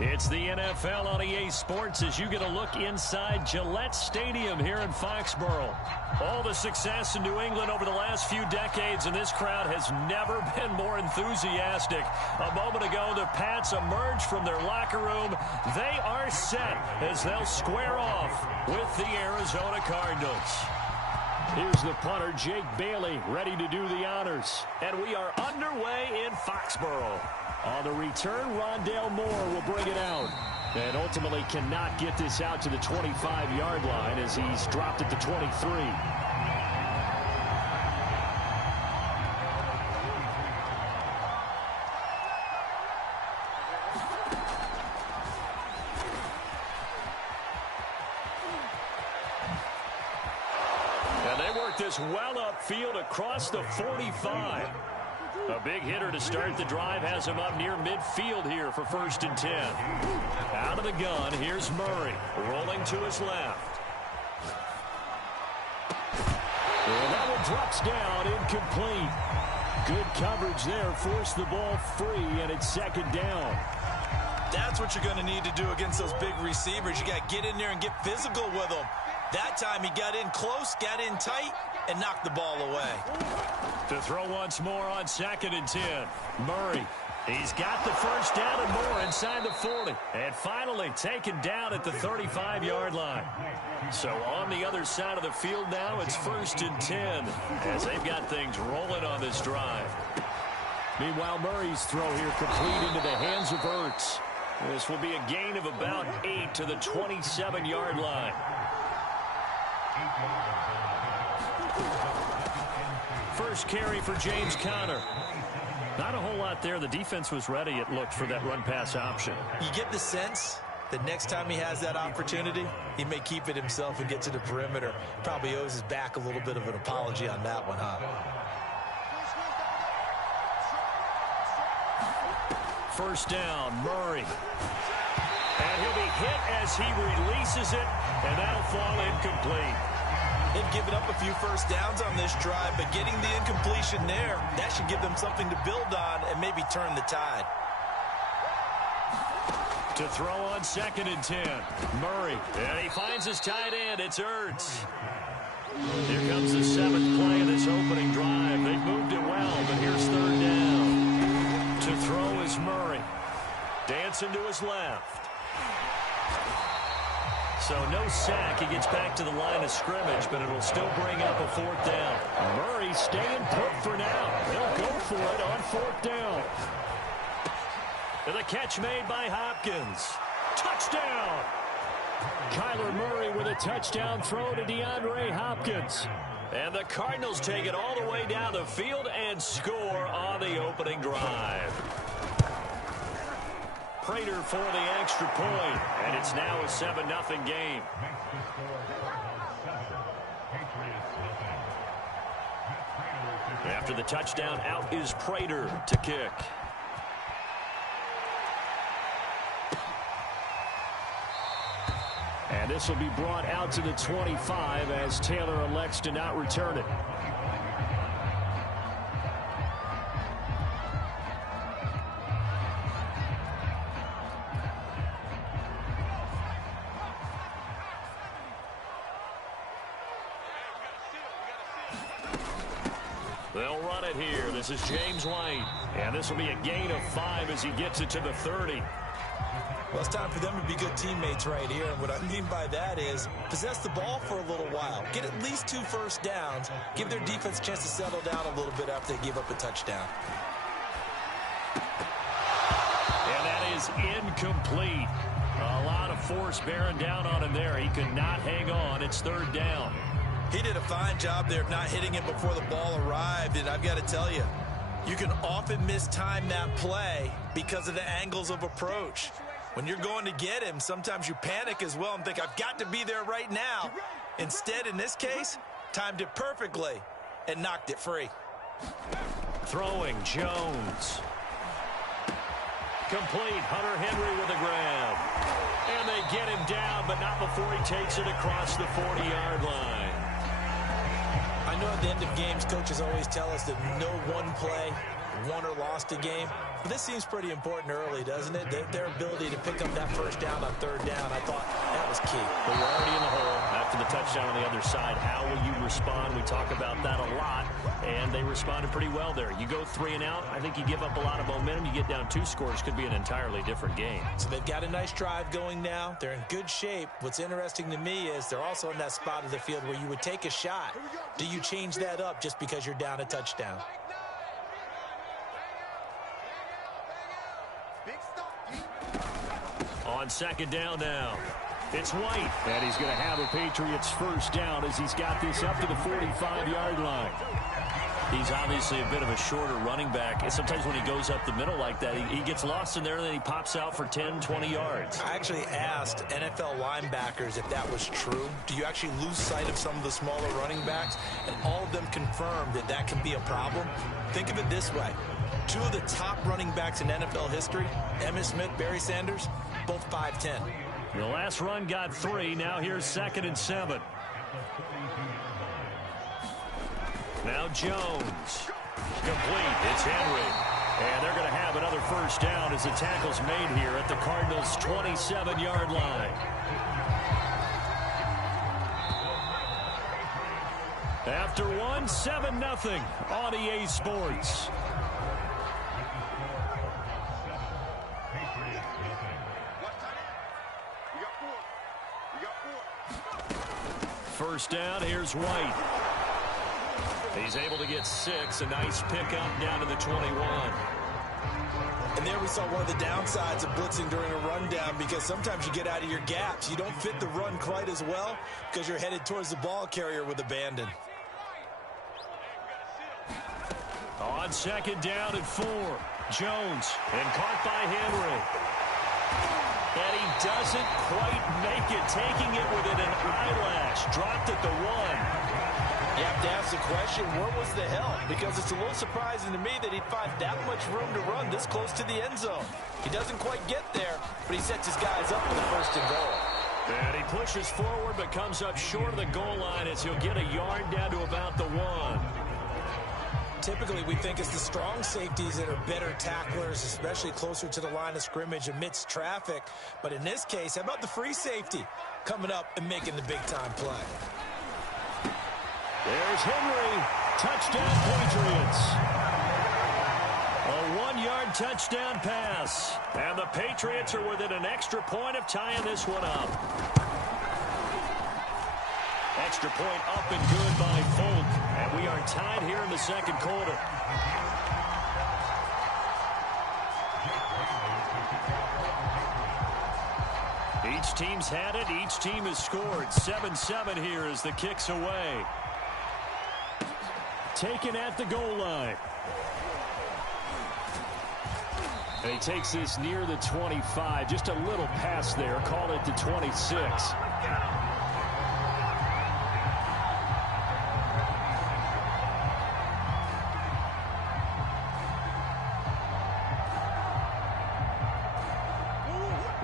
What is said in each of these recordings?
It's the NFL on EA Sports as you get a look inside Gillette Stadium here in Foxborough. All the success in New England over the last few decades, and this crowd has never been more enthusiastic. A moment ago, the Pats emerged from their locker room. They are set as they'll square off with the Arizona Cardinals. Here's the punter, Jake Bailey, ready to do the honors. And we are underway in Foxborough. On the return, Rondale Moore will bring it out. And ultimately cannot get this out to the 25-yard line as he's dropped at the 23. And they work this well upfield across the 45. A big hitter to start the drive has him up near midfield here for 1st and 10. Out of the gun, here's Murray, rolling to his left. And that one drops down, incomplete. Good coverage there, forced the ball free, and it's 2nd down. That's what you're going to need to do against those big receivers. You got to get in there and get physical with them. That time he got in close, got in tight, and knocked the ball away. To throw once more on 2nd and 10. Murray, he's got the 1st down and more inside the 40. And finally taken down at the 35-yard line. So on the other side of the field now, it's 1st and 10 as they've got things rolling on this drive. Meanwhile, Murray's throw here complete into the hands of Ertz. This will be a gain of about 8 to the 27-yard line. First carry for James Conner. Not a whole lot there. The defense was ready, it looked, for that run-pass option. You get the sense that next time he has that opportunity, he may keep it himself and get to the perimeter. Probably owes his back a little bit of an apology on that one, huh? First down, Murray. And he'll be hit as he releases it, and that'll fall incomplete. They've given up a few first downs on this drive, but getting the incompletion there, that should give them something to build on and maybe turn the tide. To throw on 2nd and 10. Murray. And he finds his tight end. It's Ertz. Here comes the 7th play of this opening drive. They've moved it well, but here's 3rd down. To throw is Murray. Dancing to his left. So no sack. He gets back to the line of scrimmage, but it'll still bring up a 4th down. Murray staying put for now. They'll go for it on 4th down. And the catch made by Hopkins. Touchdown! Kyler Murray with a touchdown throw to DeAndre Hopkins. And the Cardinals take it all the way down the field and score on the opening drive. Prater for the extra point, and it's now a 7-0 game. After the touchdown, out is Prater to kick. And this will be brought out to the 25 as Taylor elects to not return it. They'll run it here. This is James White. And this will be a gain of 5 as he gets it to the 30. Well, it's time for them to be good teammates right here. And what I mean by that is possess the ball for a little while. Get at least 2 first downs. Give their defense a chance to settle down a little bit after they give up a touchdown. And that is incomplete. A lot of force bearing down on him there. He could not hang on. It's 3rd down. He did a fine job there of not hitting it before the ball arrived. And I've got to tell you, you can often mistime that play because of the angles of approach. When you're going to get him, sometimes you panic as well and think, I've got to be there right now. Instead, in this case, timed it perfectly and knocked it free. Throwing, Jones. Complete, Hunter Henry with a grab. And they get him down, but not before he takes it across the 40-yard line. I know at the end of games, coaches always tell us that no one play won or lost a game. But this seems pretty important early, doesn't it? Their ability to pick up that first down on third down, I thought that was key. But you're already in the hole after the touchdown on the other side. How will you respond? We talk about that a lot, and they responded pretty well there. You go 3 and out, I think you give up a lot of momentum. You get down 2 scores, could be an entirely different game. So they've got a nice drive going now. They're in good shape. What's interesting to me is they're also in that spot of the field where you would take a shot. Do you change that up just because you're down a touchdown? On second down now, it's White. And he's going to have a Patriots first down as he's got this up to the 45-yard line. He's obviously a bit of a shorter running back. And sometimes when he goes up the middle like that, he gets lost in there, and then he pops out for 10, 20 yards. I actually asked NFL linebackers if that was true. Do you actually lose sight of some of the smaller running backs? And all of them confirmed that that can be a problem. Think of it this way. 2 of the top running backs in NFL history, Emmitt Smith, Barry Sanders, both 5'10". The last run got 3. Now here's 2nd and 7. Now Jones. Complete. It's Henry. And they're going to have another first down as the tackle's made here at the Cardinals' 27-yard line. After 1, 7-0 on EA Sports. First down, here's White. He's able to get 6. A nice pickup down to the 21. And there we saw one of the downsides of blitzing during a rundown, because sometimes you get out of your gaps. You don't fit the run quite as well because you're headed towards the ball carrier with abandon. On second down and 4. Jones, and caught by Henry. And he doesn't quite make it, taking it within an eyelash. Dropped at the 1. You have to ask the question, where was the help? Because it's a little surprising to me that he'd find that much room to run this close to the end zone. He doesn't quite get there, but he sets his guys up for the 1st and goal. And he pushes forward but comes up short of the goal line as he'll get a yard down to about the 1. Typically, we think it's the strong safeties that are better tacklers, especially closer to the line of scrimmage amidst traffic. But in this case, how about the free safety coming up and making the big-time play? There's Henry. Touchdown, Patriots. A 1-yard touchdown pass. And the Patriots are within an extra point of tying this one up. Extra point up and good by Folk. And we are tied here in the second quarter. Each team's had it. Each team has scored. 7-7 here as the kick's away. Taken at the goal line. And he takes this near the 25. Just a little pass there. Called it the 26.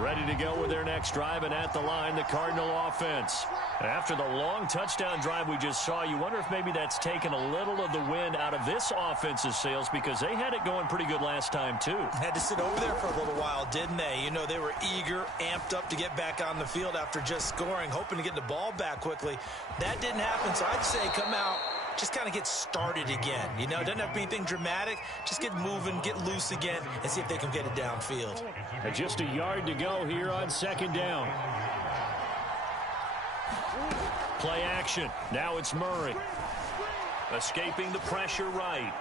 Ready to go with their next drive, and at the line, the Cardinal offense. After the long touchdown drive we just saw, you wonder if maybe that's taken a little of the wind out of this offense's sails, because they had it going pretty good last time, too. Had to sit over there for a little while, didn't they? You know, they were eager, amped up to get back on the field after just scoring, hoping to get the ball back quickly. That didn't happen, so I'd say come out, just kind of get started again. You know, doesn't have to be anything dramatic. Just get moving, get loose again, and see if they can get it downfield. And just a yard to go here on second down. Play action. Now it's Murray. Escaping the pressure right.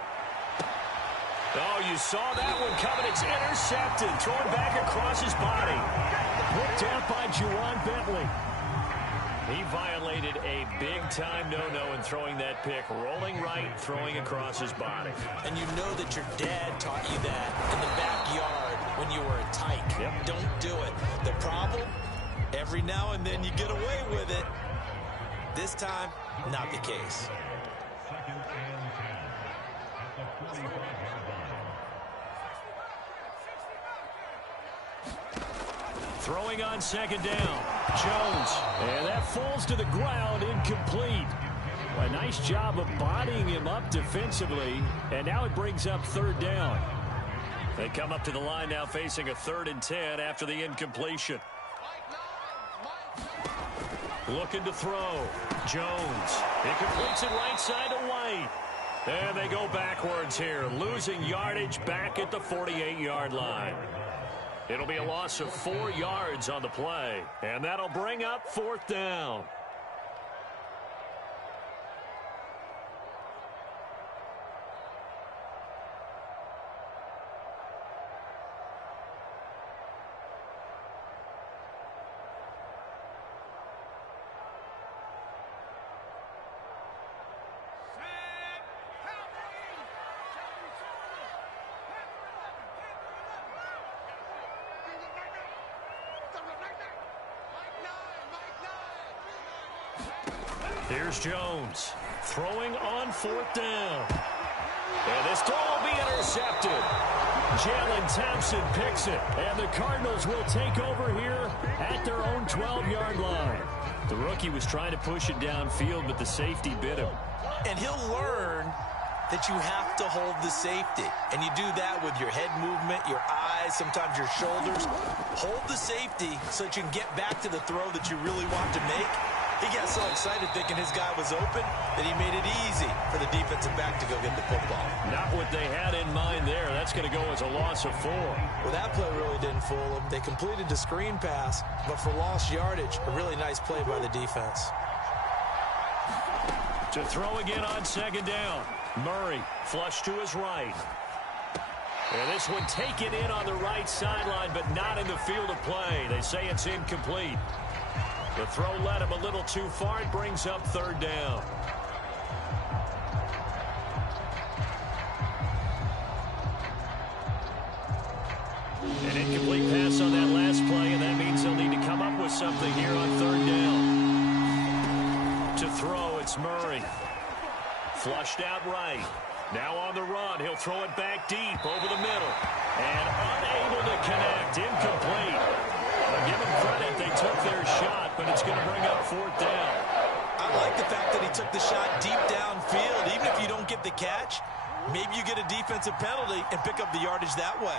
Oh, you saw that one coming. It's intercepted. Thrown back across his body. Picked out by Juwan Bentley. He violated a big-time no-no in throwing that pick. Rolling right, throwing across his body. And you know that your dad taught you that in the backyard when you were a tyke. Yep. Don't do it. The problem, every now and then you get away with it. This time, not the case. Throwing on second down. Jones. And that falls to the ground, incomplete. A nice job of bodying him up defensively, and now it brings up third down. They come up to the line now facing a 3rd and 10 after the incompletion. Looking to throw. Jones. He completes it right side to White. And they go backwards here, losing yardage back at the 48-yard line. It'll be a loss of 4 yards on the play, and that'll bring up 4th down. Here's Jones throwing on 4th down. And this throw will be intercepted. Jalen Thompson picks it. And the Cardinals will take over here at their own 12-yard line. The rookie was trying to push it downfield, but the safety bit him. And he'll learn that you have to hold the safety. And you do that with your head movement, your eyes, sometimes your shoulders. Hold the safety so that you can get back to the throw that you really want to make. He got so excited thinking his guy was open that he made it easy for the defensive back to go get the football. Not what they had in mind there. That's going to go as a loss of 4. Well, that play really didn't fool them. They completed the screen pass, but for lost yardage, a really nice play by the defense. To throw again on 2nd down. Murray flush to his right. And this one taken in on the right sideline, but not in the field of play. They say it's incomplete. The throw led him a little too far. It brings up 3rd down. An incomplete pass on that last play, and that means they'll need to come up with something here on 3rd down. To throw, it's Murray. Flushed out right. Now on the run. He'll throw it back deep over the middle. And unable to connect. Incomplete. I'll give them credit. They took their shot, but it's going to bring up 4th down. I like the fact that he took the shot deep downfield. Even if you don't get the catch, maybe you get a defensive penalty and pick up the yardage that way.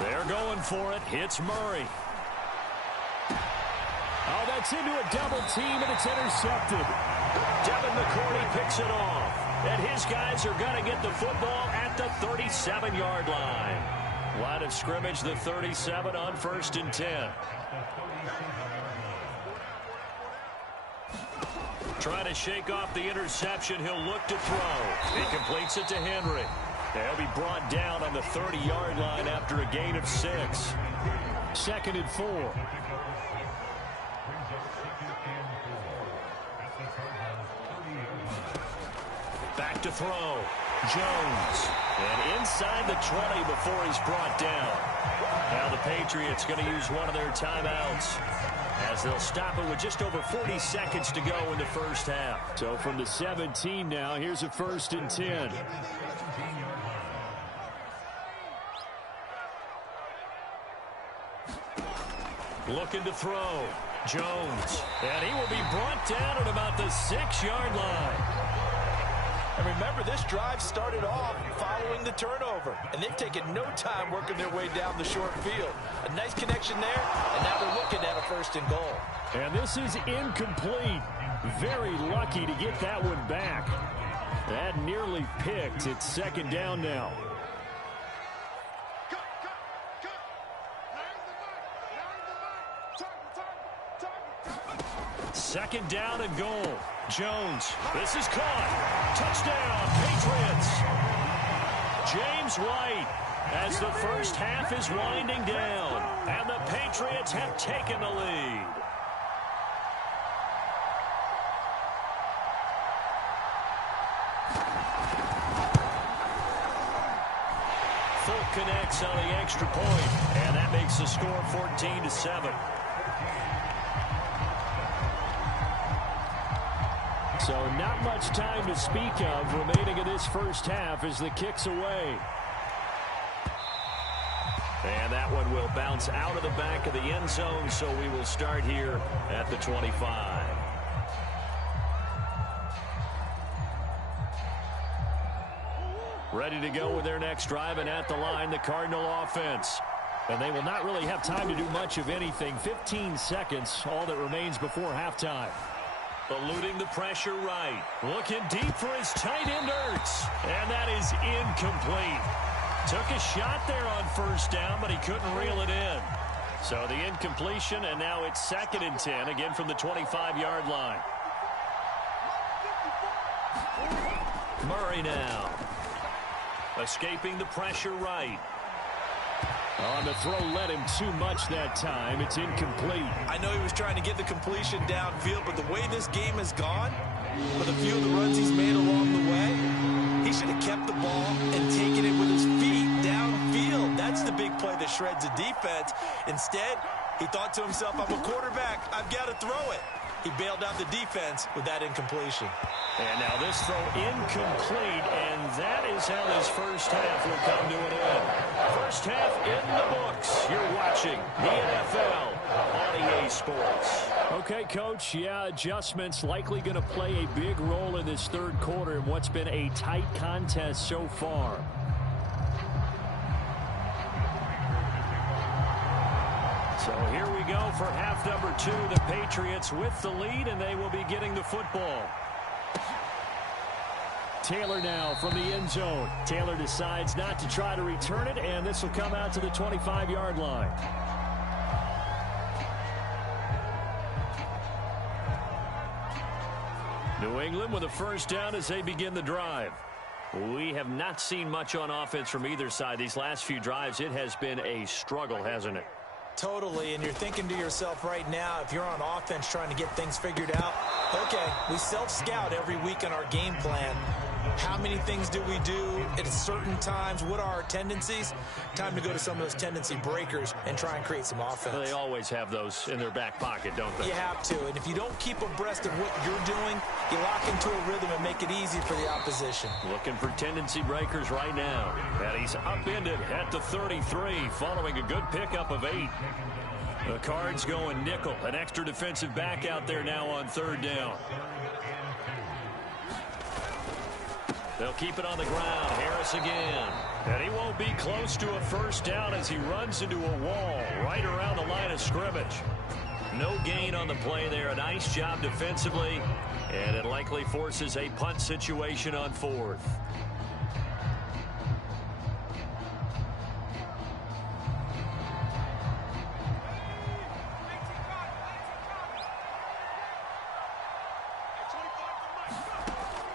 They're going for it. Hits Murray. Oh, that's into a double team, and it's intercepted. Devin McCourty picks it off. And his guys are going to get the football at the 37-yard line. Line of scrimmage, the 37 on 1st and 10. Trying to shake off the interception. He'll look to throw. He completes it to Henry. They'll be brought down on the 30-yard line after a gain of 6. 2nd and 4. Back to throw. Jones. And inside the 20 before he's brought down. Now the Patriots going to use one of their timeouts as they'll stop it with just over 40 seconds to go in the first half. So from the 17 now, here's a 1st and 10. Looking to throw. Jones. And he will be brought down at about the 6-yard line. And remember, this drive started off following the turnover. And they've taken no time working their way down the short field. A nice connection there, and now they're looking at a 1st and goal. And this is incomplete. Very lucky to get that one back. That nearly picked. It's 2nd down now. Second down and goal. Jones. This is caught. Touchdown, Patriots. James White as the first half is winding down. And the Patriots have taken the lead. Fulk connects on the extra point, and that makes the score 14-7. So not much time to speak of remaining in this first half as the kick's away. And that one will bounce out of the back of the end zone, so we will start here at the 25. Ready to go with their next drive, and at the line, the Cardinal offense. And they will not really have time to do much of anything. 15 seconds, all that remains before halftime. Eluding the pressure right. Looking deep for his tight end, Ertz. And that is incomplete. Took a shot there on first down, but he couldn't reel it in. So the incompletion, and now it's 2nd and 10, again from the 25-yard line. Murray now. Escaping the pressure right. On the throw, led him too much that time. It's incomplete. I know he was trying to get the completion downfield, but the way this game has gone, with a few of the runs he's made along the way, he should have kept the ball and taken it with his feet downfield. That's the big play that shreds the defense. Instead, he thought to himself, I'm a quarterback. I've got to throw it. He bailed out the defense with that incompletion. And now this throw incomplete, and that is how this first half will come to an end. First half in the books. You're watching the NFL on EA Sports. Okay, Coach, yeah, adjustments likely going to play a big role in this third quarter in what's been a tight contest so far. So here we go for half number 2. The Patriots with the lead, and they will be getting the football. Taylor now from the end zone. Taylor decides not to try to return it, and this will come out to the 25-yard line. New England with a first down as they begin the drive. We have not seen much on offense from either side. These last few drives, it has been a struggle, hasn't it? Totally, and you're thinking to yourself right now, if you're on offense trying to get things figured out, okay, we self-scout every week in our game plan. How many things do we do at certain times? What are our tendencies? Time to go to some of those tendency breakers and try and create some offense. They always have those in their back pocket, don't they? You have to, and if you don't keep abreast of what you're doing, you lock into a rhythm and make it easy for the opposition. Looking for tendency breakers right now. And he's upended at the 33, following a good pickup of 8. The Cards going nickel. An extra defensive back out there now on third down. They'll keep it on the ground. Harris again. And he won't be close to a first down as he runs into a wall right around the line of scrimmage. No gain on the play there. A nice job defensively. And it likely forces a punt situation on 4th.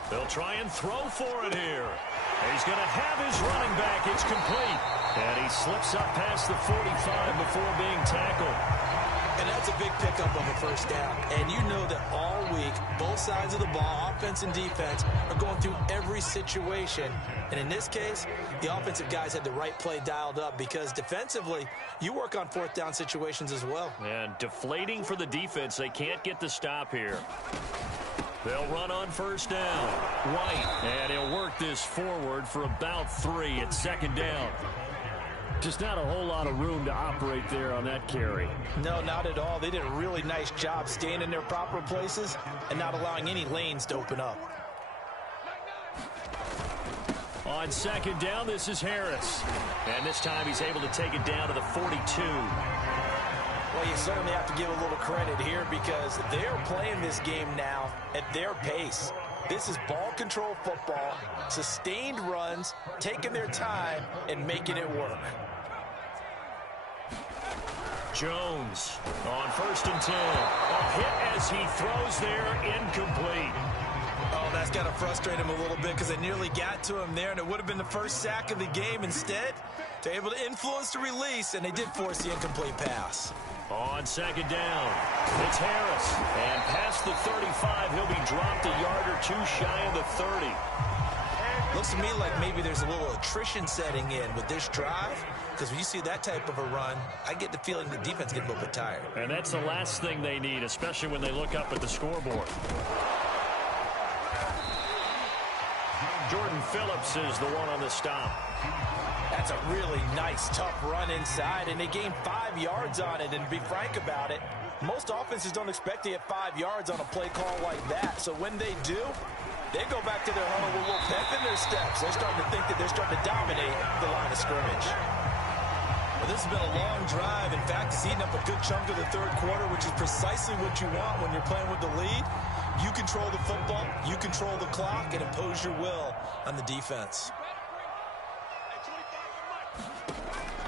They'll try and throw for it here. He's going to have his running back. It's complete. And he slips up past the 45 before being tackled. And that's a big pickup on the first down. And you know that all week, both sides of the ball, offense and defense, are going through every situation. And in this case, the offensive guys had the right play dialed up because defensively, you work on 4th down situations as well. And deflating for the defense. They can't get the stop here. They'll run on first down. White, and he'll work this forward for about 3 at 2nd down. Just not a whole lot of room to operate there on that carry. No, not at all. They did a really nice job staying in their proper places and not allowing any lanes to open up. On 2nd down, this is Harris. And this time he's able to take it down to the 42. Well, you certainly have to give a little credit here because they're playing this game now at their pace. This is ball control football, sustained runs, taking their time, and making it work. Jones on 1st and 10. A hit as he throws there, incomplete. Oh, that's got to frustrate him a little bit because they nearly got to him there, and it would have been the first sack of the game. Instead, they're able to influence the release, and they did force the incomplete pass. On 2nd down, it's Harris. And past the 35, he'll be dropped a yard or 2 shy of the 30. Looks to me like maybe there's a little attrition setting in with this drive. Because when you see that type of a run, I get the feeling the defense gets a little bit tired. And that's the last thing they need, especially when they look up at the scoreboard. Jordan Phillips is the one on the stop. That's a really nice, tough run inside, and they gained 5 yards on it. And to be frank about it, most offenses don't expect to get 5 yards on a play call like that. So when they do, They go back to their huddle with a little pep in their steps. They're starting to think that they're starting to dominate the line of scrimmage. Well, this has been a long drive. In fact, it's eaten up a good chunk of the third quarter, which is precisely what you want when you're playing with the lead. You control the football, you control the clock, and impose your will on the defense.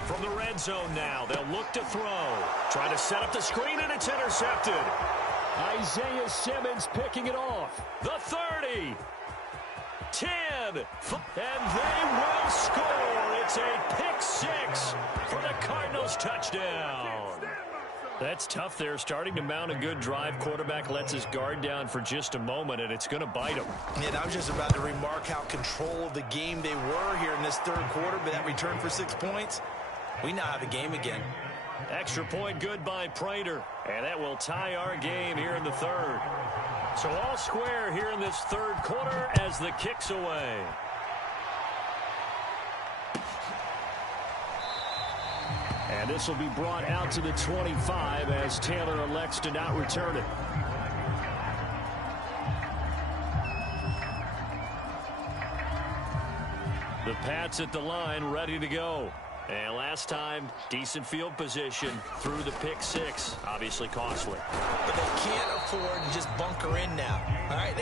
From the red zone now, they'll look to throw. Trying to set up the screen, and it's intercepted. Isaiah Simmons picking it off. The 30. 10. And they will score. It's a pick six for the Cardinals touchdown. That's tough there. Starting to mount a good drive. Quarterback lets his guard down for just a moment, and it's going to bite him. And I was just about to remark how control of the game they were here in this third quarter, but that return for 6 points, we now have a game again. Extra point good by Prater, and that will tie our game here in the third. So all square here in this third quarter as the kick's away. And this will be brought out to the 25 as Taylor elects to not return it. The Pats at the line, ready to go. And last time, decent field position through the pick six. Obviously costly. But they can't afford to just bunker in now. All right,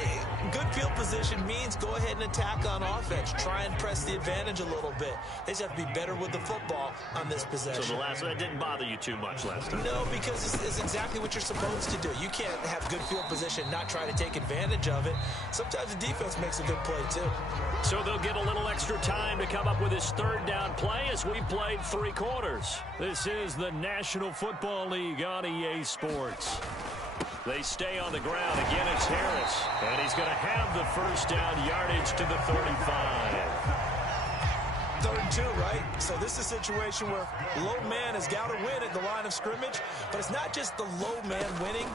good field position means go ahead and attack on offense. Try and press the advantage a little bit. They just have to be better with the football on this possession. So that didn't bother you too much last time? No, because it's exactly what you're supposed to do. You can't have good field position and not try to take advantage of it. Sometimes the defense makes a good play, too. So they'll get a little extra time to come up with his third down play as we played 3 quarters. This is the National Football League on EA Sports. They stay on the ground. Again, it's Harris. And he's going to have the first down yardage to the 35. 3rd and 2, right? So this is a situation where low man has got to win at the line of scrimmage, but it's not just the low man winning.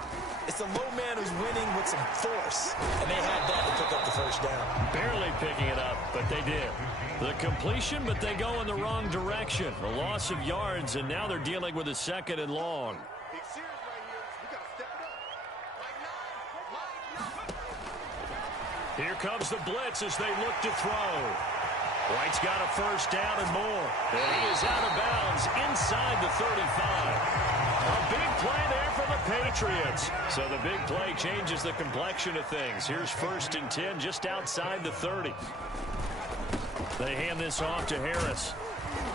It's the low man who's winning with some force, and they had that to pick up the first down. Barely picking it up, but they did. The completion, but they go in the wrong direction. A loss of yards, and now they're dealing with a 2nd and long. Here comes the blitz as they look to throw. White's got a first down and more. And he is out of bounds inside the 35. A big play there for the Patriots. So the big play changes the complexion of things. Here's 1st and 10 just outside the 30. They hand this off to Harris.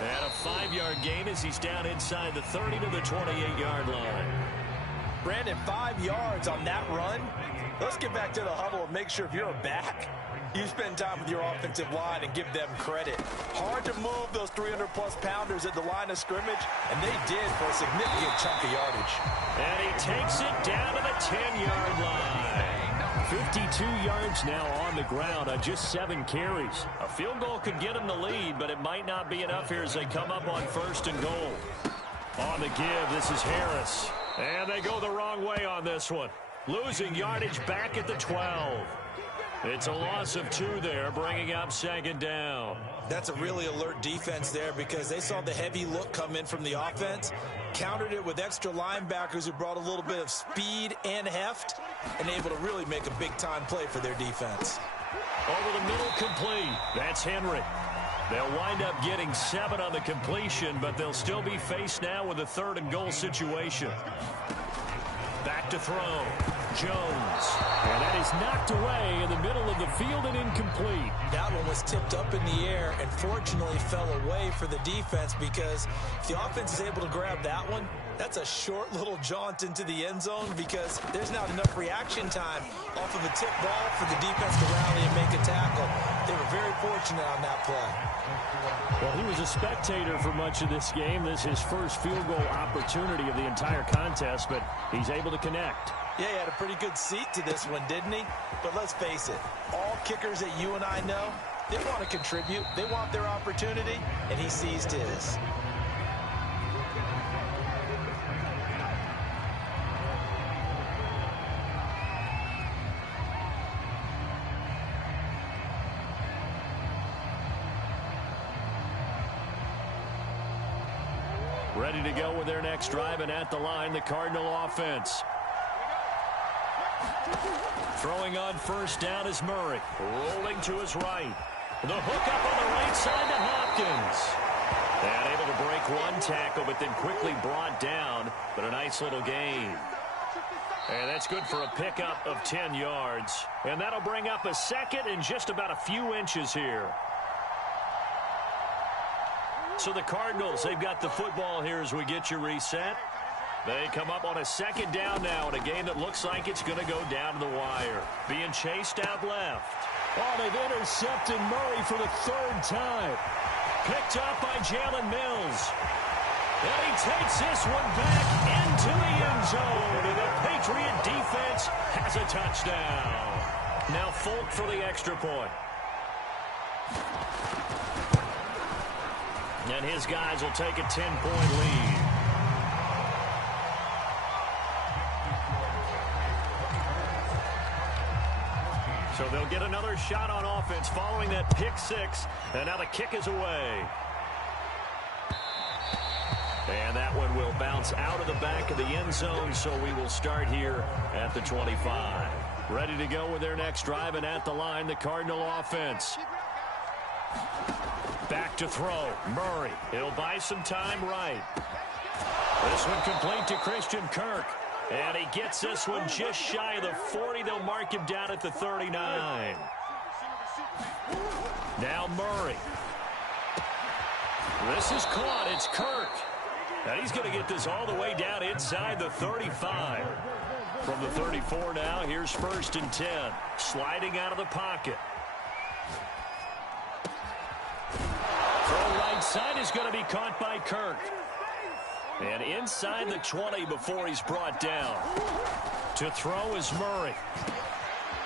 And a 5-yard gain as he's down inside the 30 to the 28-yard line. Brandon, 5 yards on that run. Let's get back to the huddle and make sure if you're a back, you spend time with your offensive line and give them credit. Hard to move those 300-plus pounders at the line of scrimmage, and they did for a significant chunk of yardage. And he takes it down to the 10-yard line. 52 yards now on the ground on just 7 carries. A field goal could get him the lead, but it might not be enough here as they come up on 1st and goal. On the give, this is Harris. And they go the wrong way on this one. Losing yardage back at the 12. It's a loss of 2 there, bringing up 2nd down. That's a really alert defense there because they saw the heavy look come in from the offense, countered it with extra linebackers who brought a little bit of speed and heft, and able to really make a big-time play for their defense. Over the middle, complete. That's Henry. They'll wind up getting 7 on the completion, but they'll still be faced now with a 3rd and goal situation. Back to throw. Jones. And that is knocked away in the middle of the field and incomplete. That one was tipped up in the air and fortunately fell away for the defense because if the offense is able to grab that one, that's a short little jaunt into the end zone because there's not enough reaction time off of a tip ball for the defense to rally and make a tackle. They were very fortunate on that play. Well, he was a spectator for much of this game. This is his first field goal opportunity of the entire contest, but he's able to connect. Yeah, he had a pretty good seat to this one, didn't he? But let's face it, all kickers that you and I know, they want to contribute. They want their opportunity, and he seized his. Ready to go with their next drive, and at the line, the Cardinal offense. Throwing on first down is Murray. Rolling to his right. The hook up on the right side to Hopkins. And able to break one tackle, but then quickly brought down. But a nice little gain. And that's good for a pickup of 10 yards. And that'll bring up a second and just about a few inches here. So the Cardinals, they've got the football here as we get you reset. They come up on a second down now in a game that looks like it's going to go down to the wire. Being chased out left. Oh, they've intercepted Murray for the third time. Picked up by Jalen Mills. And he takes this one back into the end zone. And the Patriot defense has a touchdown. Now Folk for the extra point. And his guys will take a 10-point lead. So they'll get another shot on offense following that pick six. And now the kick is away. And that one will bounce out of the back of the end zone, so we will start here at the 25. Ready to go with their next drive, and at the line, the Cardinal offense. Back to throw. Murray. He'll buy some time right. This one complete to Christian Kirk. And he gets this one just shy of the 40. They'll mark him down at the 39. Now Murray. This is caught. It's Kirk. And he's going to get this all the way down inside the 35. From the 34 now, here's 1st and 10. Sliding out of the pocket. Throw right side is going to be caught by Kirk. And inside the 20 before he's brought down. To throw is Murray.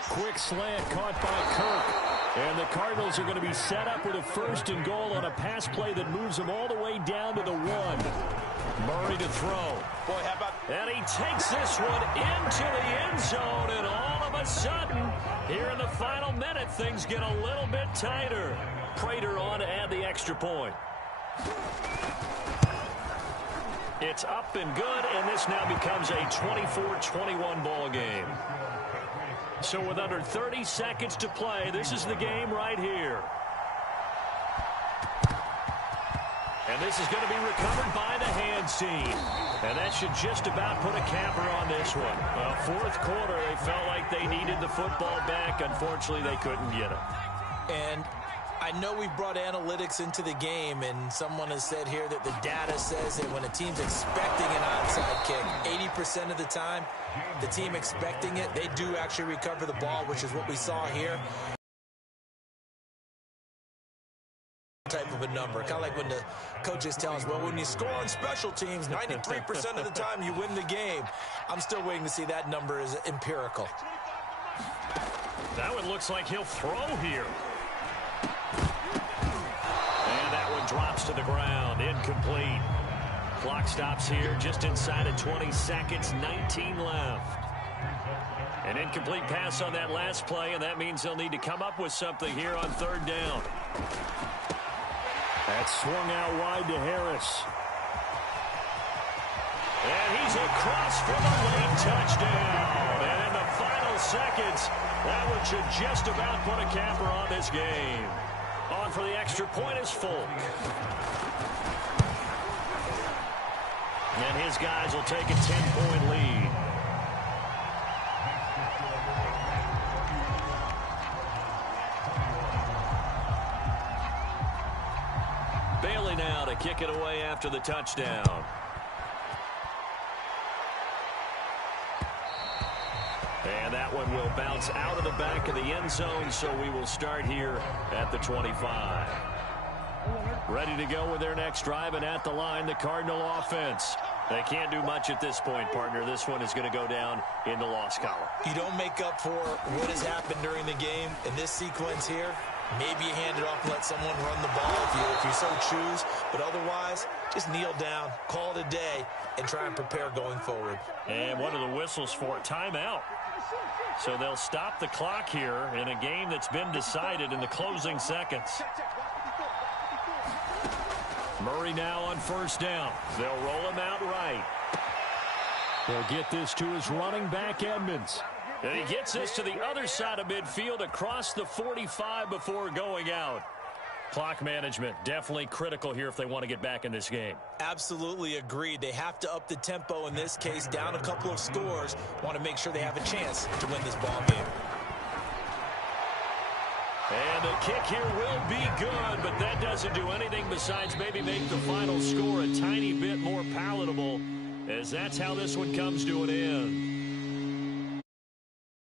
Quick slant caught by Kirk. And the Cardinals are going to be set up with a 1st and goal on a pass play that moves them all the way down to the 1. Murray to throw. Boy, how about... And he takes this one into the end zone. And all of a sudden, here in the final minute, things get a little bit tighter. Prater on to add the extra point. It's up and good, and this now becomes a 24-21 ball game. So with under 30 seconds to play, this is the game right here. And this is going to be recovered by the hands team. And that should just about put a capper on this one. Fourth quarter, they felt like they needed the football back. Unfortunately, they couldn't get it. And I know we've brought analytics into the game, and someone has said here that the data says that when a team's expecting an onside kick, 80% of the time, the team expecting it, they do actually recover the ball, which is what we saw here. Type of a number, kind of like when the coaches tell us, well, when you score on special teams, 93% of the time you win the game. I'm still waiting to see that number is empirical. That one looks like he'll throw here. And that one drops to the ground, incomplete. Clock stops here just inside of 20 seconds, 19 left. An incomplete pass on that last play, and that means they'll need to come up with something here on 3rd down. That's swung out wide to Harris. And he's across for the late touchdown. And in the final seconds, that one should just about put a capper on this game. On for the extra point is Folk. And his guys will take a 10-point lead. Bailey now to kick it away after the touchdown. And that one will bounce out of the back of the end zone, so we will start here at the 25. Ready to go with their next drive, and at the line, the Cardinal offense. They can't do much at this point, partner. This one is going to go down in the loss column. You don't make up for what has happened during the game in this sequence here. Maybe you hand it off and let someone run the ball if you so choose. But otherwise, just kneel down, call it a day, and try and prepare going forward. And one of the whistles for a timeout. So they'll stop the clock here in a game that's been decided in the closing seconds. Murray now on 1st down. They'll roll him out right. They'll get this to his running back, Edmonds. And he gets this to the other side of midfield across the 45 before going out. Clock management definitely critical here if they want to get back in this game. Absolutely agreed. They have to up the tempo in this case, down a couple of scores. Want to make sure they have a chance to win this ball game. And the kick here will be good, but that doesn't do anything besides maybe make the final score a tiny bit more palatable, as that's how this one comes to an end.